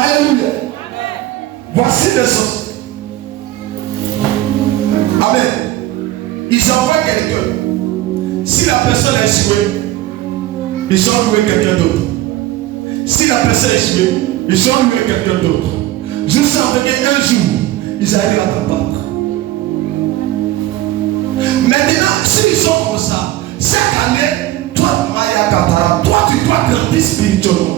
Alléluia. Voici les sorciers. Amen. Ils envoient quelqu'un. Si la personne est échouée, ils ont loué quelqu'un d'autre. Si la personne est échouée, ils ont loué quelqu'un d'autre. Jusqu'à ce qu'un jour, ils arrivent à t'abattre. Maintenant, s'ils sont comme ça, chaque année, toi, Maya Katara, toi, tu dois grandir spirituellement.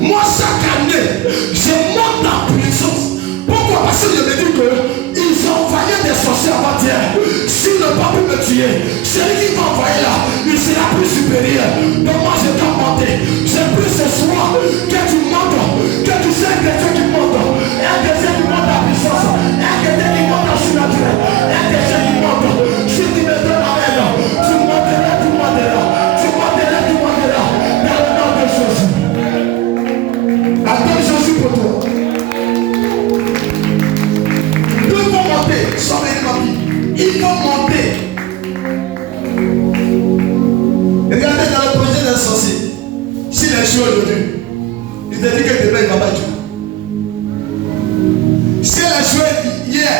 Moi, chaque année, je monte en puissance. Pourquoi? Parce que je me dis qu'ils ont envoyé des sorciers avant-hier. S'ils ne peuvent plus me tuer, celui qui m'a envoyé là, il sera plus supérieur. Donc moi, je dois monter. J'ai plus ce soir que tu montes, que tu sais un chrétien qui monte, un chrétien qui monte en puissance, un chrétien qui monte en surnaturel, un chrétien qui monte. Si tu me donnes la main, tu monteras, tu monteras, tu monteras, tu monteras. Dans le nom de Jésus. Attends Jésus pour toi. Deux vont monter, sortez ma vie. Ils vont monter. Regardez dans le projet d'un sorcier. S'il est chaud aujourd'hui, il te dit que demain il va pas jouer. Si elle a joué hier,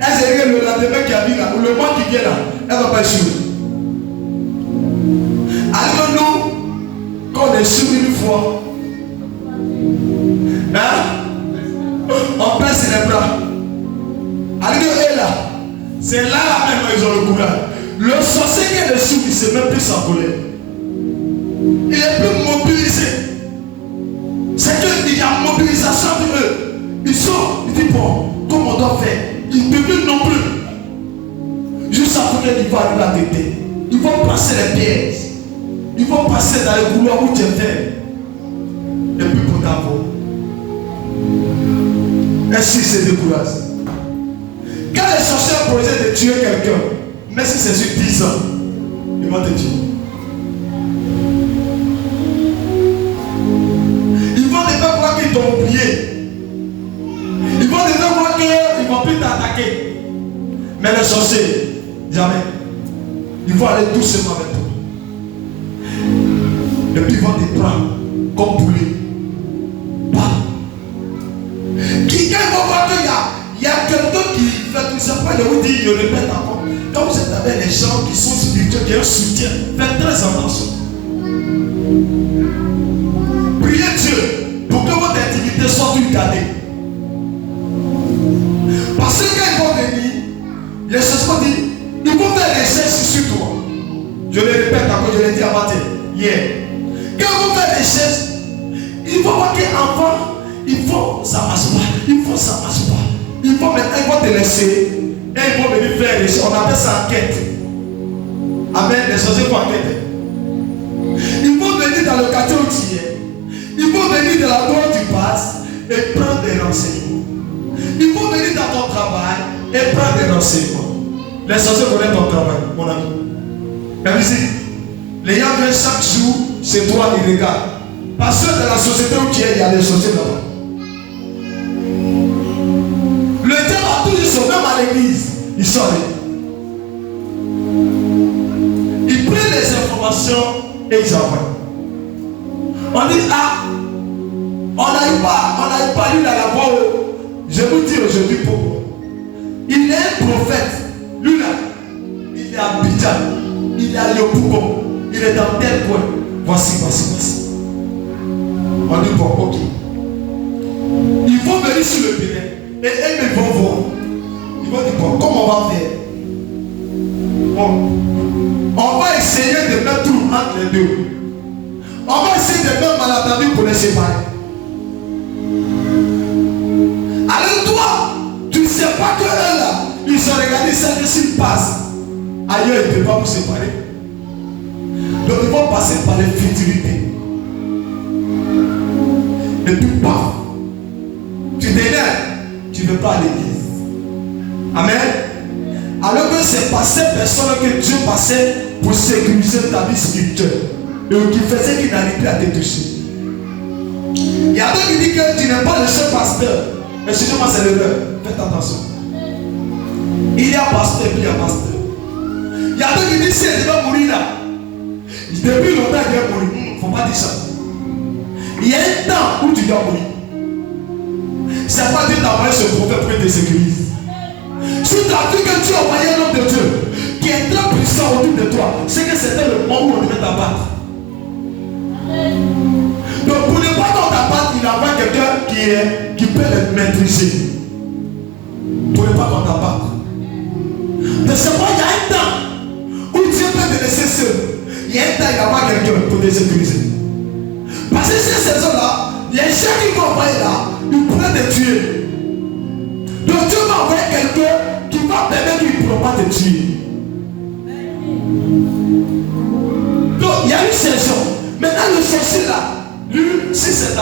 elle s'est dit le lendemain qui a vu là, ou le mois qui vient là, elle ne va pas jouer. Alors nous, quand on est sur une fois, hein, on baisse les bras. Alors elle est là, c'est là même ils ont le courage. Le sorcier qui est dessus, il ne s'est même plus en colère. Il est plus mobilisé. C'est qu'il y a mobilisation de eux. Ils sont, ils disent bon, comment on doit faire? Ils ne peuvent non plus. Juste après, ils vont arriver à têter. Ils vont passer les pièges. Ils vont passer dans les couloirs où tu étais. Et puis pour t'avoir. Est-ce que c'est découragé? Quand les sorciers ont projet de tuer quelqu'un, même si c'est sur 10 ans, ils vont te tuer. Ils vont te faire croire qu'ils t'ont oublié. Ils vont te faire croire qu'ils ne vont plus t'attaquer. Mais les sorciers, jamais. Ils vont aller doucement avec toi. Et puis ils vont te prendre comme poulet. Pas. Qui quand ils vont voir qu'il y a quelqu'un qui fait tout ça, je vous dis, je répète encore. Quand vous êtes avec les gens qui sont spirituels, qui ont un soutien, faites très attention. Priez Dieu pour que votre intimité soit plus gardée. Parce que quand ils vont venir, les choses vont dire, ils vont faire des gestes sur toi. Je le répète encore, je l'ai dit avant hier. Quand ils vont faire des gestes, ils vont voir qu'enfant, il faut, ça marche pas, il faut, ça marche pas. Il faut maintenant, ils vont te laisser. Et ils vont venir faire des choses. On appelle ça enquête. Amen. Les choses vont enquêter. Ils vont venir dans le quartier où tu es. Ils vont venir dans la droite où tu passes et prendre des renseignements. Ils vont venir dans ton travail et prendre des renseignements. Les sorciers connaissent ton travail, mon ami. Même ici, les gens viennent chaque jour chez toi, ils regardent. Parce que dans la société où tu es, il y a des sorciers là-bas. Le diable a toujours son même à l'église. Ils sont allés. Ils prennent les informations et ils envoient. On dit, ah, on n'arrive pas lui dans la voie. Je vous dis aujourd'hui pourquoi. Il est un prophète. Lui là, il est à Abidjan, il est à Yopougon, il est dans tel coin. Voici. On dit, bon, ok. Ils vont venir sur le terrain. Et eux vont voir. Ils vont dire, bon, comment on va faire? Bon, on va essayer de mettre tout entre les deux. On va essayer de mettre malentendu pour les séparer. Alors toi, tu ne sais pas que eux là, ils ont regardé ça que s'ils passent. Ailleurs, ils ne peuvent pas vous séparer. Donc ils vont passer par les futilités. Et puis paf, tu t'énerves. Tu ne veux pas à l'église. Amen. Alors que c'est par ces personnes que Dieu passait pour sécuriser ta vie spirituelle. Et qui faisait qu'il n'arrive plus à te toucher. Il y a d'autres qui disent que tu n'es pas le seul pasteur. Excusez-moi, c'est l'erreur. Faites attention. Il y a pasteur et puis il y a pasteur. Il y a d'autres qui disent si elle va mourir là. Depuis longtemps qu'il va mourir. Il ne faut pas dire ça. Il y a un temps où tu dois mourir. Dieu t'a envoyé ce prophète pour qu'il te sécurise. Si tu as vu que Dieu a envoyé un homme de Dieu qui est très puissant autour de toi, c'est que c'était le moment où on devait t'abattre. Donc pour ne pas qu'on t'abatte, il envoie quelqu'un qui peut le maîtriser. Pour ne pas qu'on t'abatte. Mais c'est moi, il y a un temps où Dieu peut te laisser seul. Il y a un temps, il envoie quelqu'un pour te sécuriser. Parce que ces saisons-là, les gens qui vont envoyer là, ils pourraient te tuer. Donc Dieu va envoyer quelqu'un qui va permettre qu'ils ne pourront pas te tuer. Donc il y a une saison. Maintenant le sorcier là, lui, si c'était